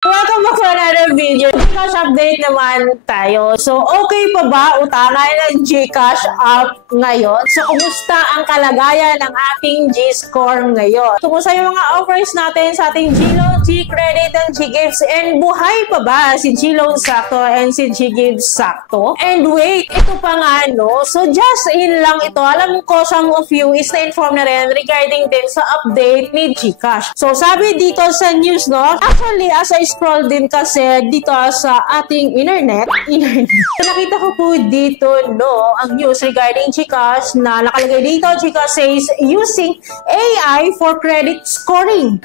Welcome back to another video. Gcash update naman tayo. So, okay pa ba utangan ng Gcash app ngayon? So, kumusta ang kalagayan ng ating G-Score ngayon? Kumusta yung mga offers natin sa ating G-Loan, G-Credit, and G-Gifts? And buhay pa ba si G-Loan Sakto and si G-Gifts Sakto? And wait, ito pa nga no? So, just in lang ito. Alam ko, some of you is na-inform na rin regarding din sa update ni Gcash. So, sabi dito sa news, no? Actually, as I scroll din kasi dito sa ating internet, so, nakita ko po dito, no, ang news regarding Gcash na nakalagay dito, Gcash says using AI for credit scoring.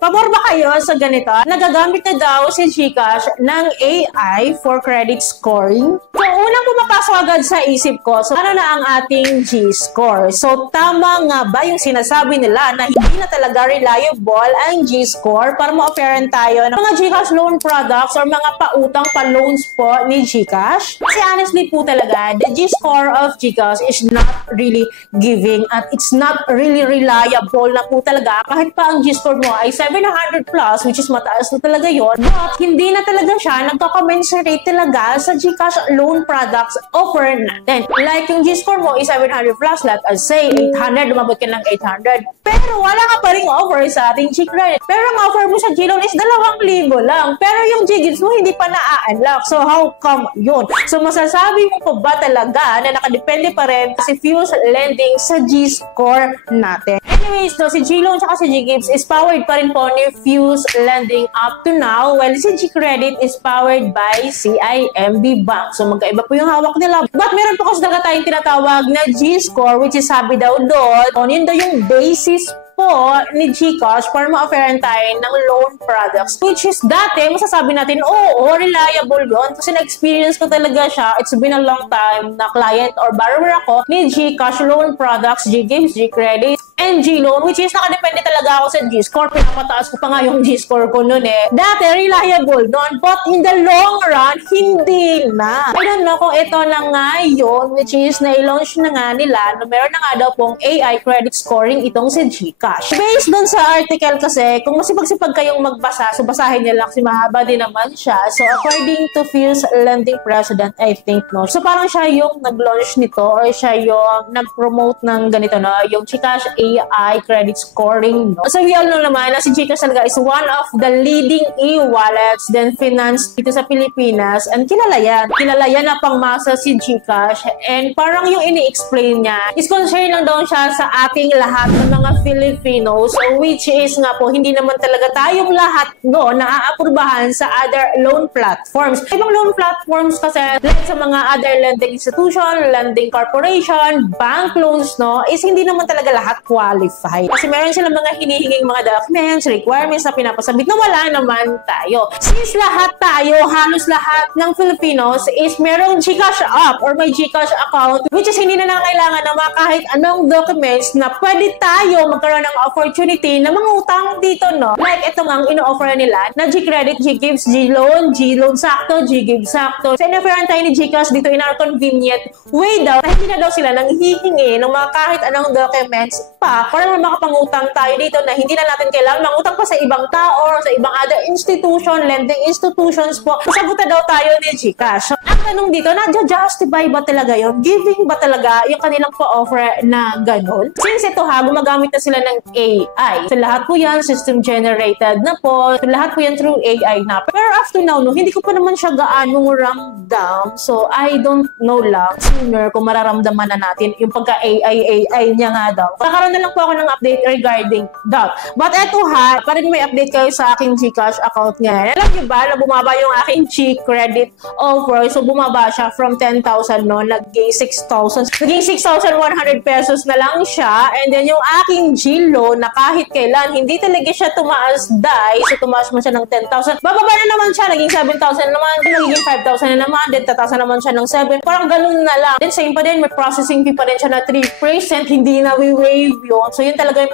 Pabor ba kayo sa ganito? Nagagamit na daw si Gcash ng AI for credit scoring. So, unang pumapasok agad sa isip ko, so ano na ang ating G-score? So, tama nga ba yung sinasabi nila na hindi na talaga reliable ang G-score para ma-offeran tayo ng mga Gcash loan products or mga pautang pa-loans po ni Gcash? Kasi honestly po talaga, the G-score of Gcash is not really giving at it's not really reliable na po talaga. Kahit pa ang G-score mo ay 700 plus, which is mataas na talaga yon, but hindi na talaga siya nagka-commensurate talaga sa Gcash loan products offer natin. Like yung G-score mo is 700 plus, let us say 800, lumabot ka ng 800. Pero wala ka pa rin offer sa ating G-Credit. Pero ang offer mo sa G-Loan is 2,000 lang. Pero yung G-Gifts mo hindi pa na-unlock. So how come yun? So masasabi mo pa ba talaga na nakadepende pa rin si Fuse Lending sa G-score natin? Anyways, no, si G-Loan at si G-Gifts is powered pa rin po ni Fuse Lending up to now, while si G-Credit is powered by CIMB Bank. So magkaiba po yung hawak nila. But meron po kasi talaga tayong tinatawag na G-score, which is sabi daw doon, yun daw yung basis po ni Gcash para ma-offeran tayo ng loan products, which is dati masasabi natin, oo, reliable yun kasi na-experience ko talaga siya. It's been a long time na client or borrower ako ni Gcash loan products, G-Gifts, G-Credit, and G-Loan, which is nakadepende talaga ako sa G-score. Pinapataas ko pa nga yung G-score ko nun eh. Dati, reliable nun, but in the long run, hindi na. I don't know kung ito na nga yun, which is na-launch na nga nila na meron na nga daw pong AI credit scoring itong si Gcash. Based dun sa article kasi, kung masipag-sipag kayong magbasa, so basahin nila kasi mahaba din naman siya. So according to Fuse Lending President, I think, no? So parang siya yung nag-launch nito or siya yung nag-promote ng ganito, no? Yung Gcash AI credit scoring, no? So we all know naman na si Gcash talaga is one of the leading e-wallets then finance dito sa Pilipinas, and kilala yan na pangmasa si Gcash, and parang yung ini-explain niya is concern lang daw siya sa ating lahat ng mga Filipinos, which is nga po hindi naman talaga tayong lahat no naaaprubahan sa other loan platforms. Ibang loan platforms kasi like sa mga other lending institution, lending corporation, bank loans, no, is hindi naman talaga lahat qualified. Kasi meron silang mga hinihinging mga documents, requirements na pinapasabit na wala naman tayo. Since lahat tayo, halos lahat ng Filipinos is merong Gcash app or may Gcash account, which is hindi na kailangan ng mga kahit anong documents na pwede tayo magkaroon ng opportunity na mangutang dito, no? Like ito nga ang ino-offer nila na G-Credit, G-Gifts, G-Loan, G-Loan Sakto, G-Gifts Sakto. So in-offeran tayo ni Gcash dito in our convenient way daw na hindi na daw sila nang hihingi ng mga kahit anong documents pa para makapangutang tayo dito na hindi na natin kailangan mangutang pa sa ibang tao or sa ibang other institution, lending institutions po. Sagutan daw tayo ni Gcash. So, ang tanong dito, na-justify ba talaga yun? Giving ba talaga yung kanilang pa-offer na ganun? Since ito ha, gumagamit na sila ng AI. So lahat po yan, system generated na po. So, lahat po yan through AI na. Pero after now, no, hindi ko pa naman siya gaanong ramdam. So I don't know lang sooner kung mararamdaman na natin yung pagka-AI niya nga daw. Nakaroon na lang po ako ng update regarding that. But eto ha, para may update kayo sa aking Gcash account ngayon. Alam niyo ba na bumaba yung aking G-Credit offer? So bumaba siya from 10,000 no, naging 6,000. Naging 6,100 pesos na lang siya. And then yung aking G-Loan na kahit kailan, hindi talaga siya tumaas dahil. So tumaas mo siya ng 10,000. Bababa na naman siya, naging 7,000 naman. Naging 5,000 na naman. Then tatasan naman siya ng 7. Parang ganun na lang. Then same pa din, may processing fee pa din siya na 3%. Hindi na we-wave yun. So yun talaga yung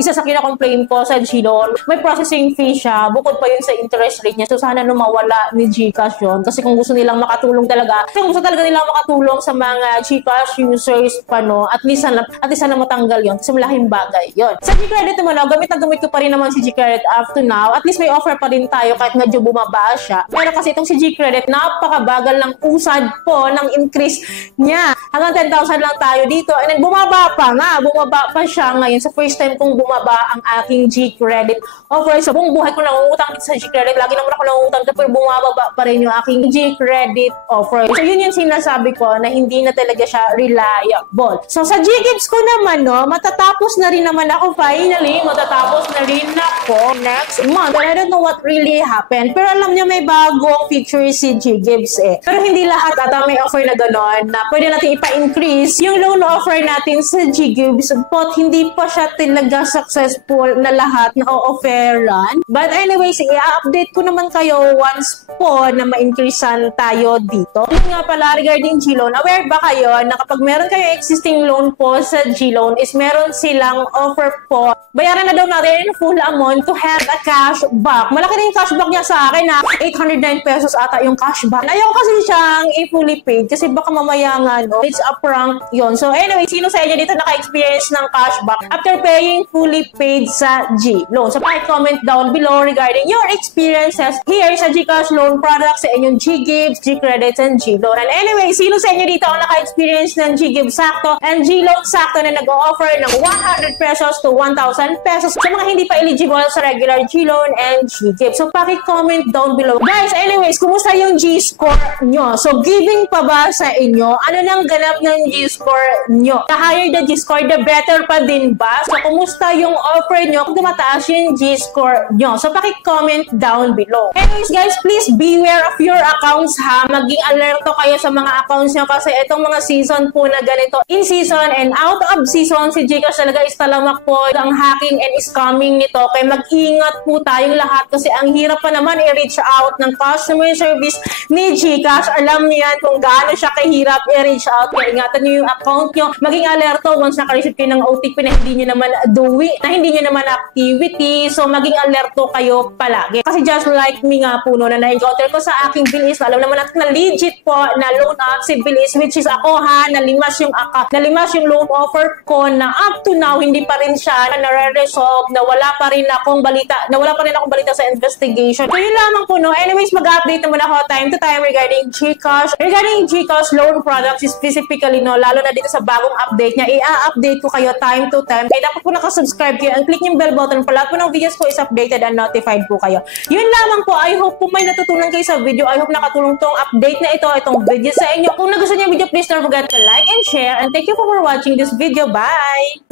isa sa kina-complain ko sa G-Loan. May processing fee siya. Bukod pa yun sa interest rate niya. So sana mawala ni Gcash yun. Kasi kung gusto nilang makatulong makatulong talaga. Kung gusto talaga nila makatulong sa mga GCash users pa, no, at least sana matanggal yun kasi malaking bagay yun. Sa Gcredit naman, no, gamit na gamit ko pa rin naman si Gcredit up to now. At least may offer pa rin tayo kahit medyo bumaba siya. Pero kasi itong si Gcredit, napakabagal ng usad po ng increase niya. Hanggang 10,000 lang tayo dito. And then bumaba pa siya ngayon. Sa first time kong bumaba ang aking Gcredit offer. So buong buhay ko nangungutang dito sa Gcredit. Lagi naman ako nangungutang pero bumababa pa rin yung aking Gcredit offer. So yun yung sinasabi ko na hindi na talaga siya reliable. So sa Ggives ko naman, no, matatapos na rin naman ako finally. Matatapos na rin ako next month. And I don't know what really happened. Pero alam niyo may bagong feature si Ggives eh. Pero hindi lahat ata may offer na gano'n na pwede natin ipa-increase yung loan offer natin sa Ggives. But hindi pa siya talaga successful na lahat na o-offeran. But anyways, i-update ko naman kayo once po na ma-increasean tayo dito. Yun nga pala regarding G-Loan, aware ba kayo na kapag meron kayo existing loan po sa G-Loan is meron silang offer po, bayaran na daw natin full amount to have a cashback. Malaki na yung cashback niya sa akin na 809 pesos ata yung cashback. Ayaw kasi siyang i-fully paid kasi baka mamaya nga, no, it's a prank yun. So anyway, sino sa inyo dito naka-experience ng cashback after paying fully paid sa G-Loan? So comment down below regarding your experiences here sa GCash loan products sa inyong Ggives, Gcredit, and G-Loan. And anyway, sino sa inyo dito ang naka-experience ng Ggives sakto and G-Loan sakto na nag-o-offer ng 100 pesos to 1,000 pesos sa mga hindi pa eligible sa regular G-Loan and Ggives? So comment down below. Guys, anyways, kumusta yung G-score nyo? So giving pa ba sa inyo? Ano nang ganap ng G-score nyo? The higher the G-score, the better pa din ba? So kumusta yung offer nyo kung tumataas yung G-score nyo? So comment down below. Anyways guys, please beware of your accounts ha. Maging alerto kayo sa mga accounts nyo kasi itong mga season po na ganito, in season and out of season, si Gcash talaga is talamak po ang hacking and scamming nito. Kaya mag-ingat po tayong lahat kasi ang hirap pa naman i-reach out ng customer service ni Gcash. Alam niyo yan kung gaano siya kahirap i-reach out. Kaya ingatan niyo yung account nyo. Maging alerto once naka-receive kayo ng OTP na hindi niyo naman hindi niyo naman activity. So maging alerto kayo palagi. Kasi just like me nga po no, na na-encounter ko sa aking bilis, alam naman natin na legit po na loan app si bilis, which is ako ha, nalimas yung loan offer ko na up to now hindi pa rin siya nare-resolve, na wala pa rin akong balita sa investigation. So yun lamang po no. Anyways, mag-update naman ako time to time regarding Gcash loan products specifically no, lalo na dito sa bagong update niya, i-update ko kayo time to time. Kaya dapat po nakasubscribe kayo and click yung bell button para lahat po ng videos ko is updated and notified po kayo. Yun lamang po. I hope po may natutunan kayo sa video. I hope nakatulong tong update na itong video sa inyo. Kung nagustuhan niyo yung video, please don't forget to like and share. And thank you for watching this video. Bye!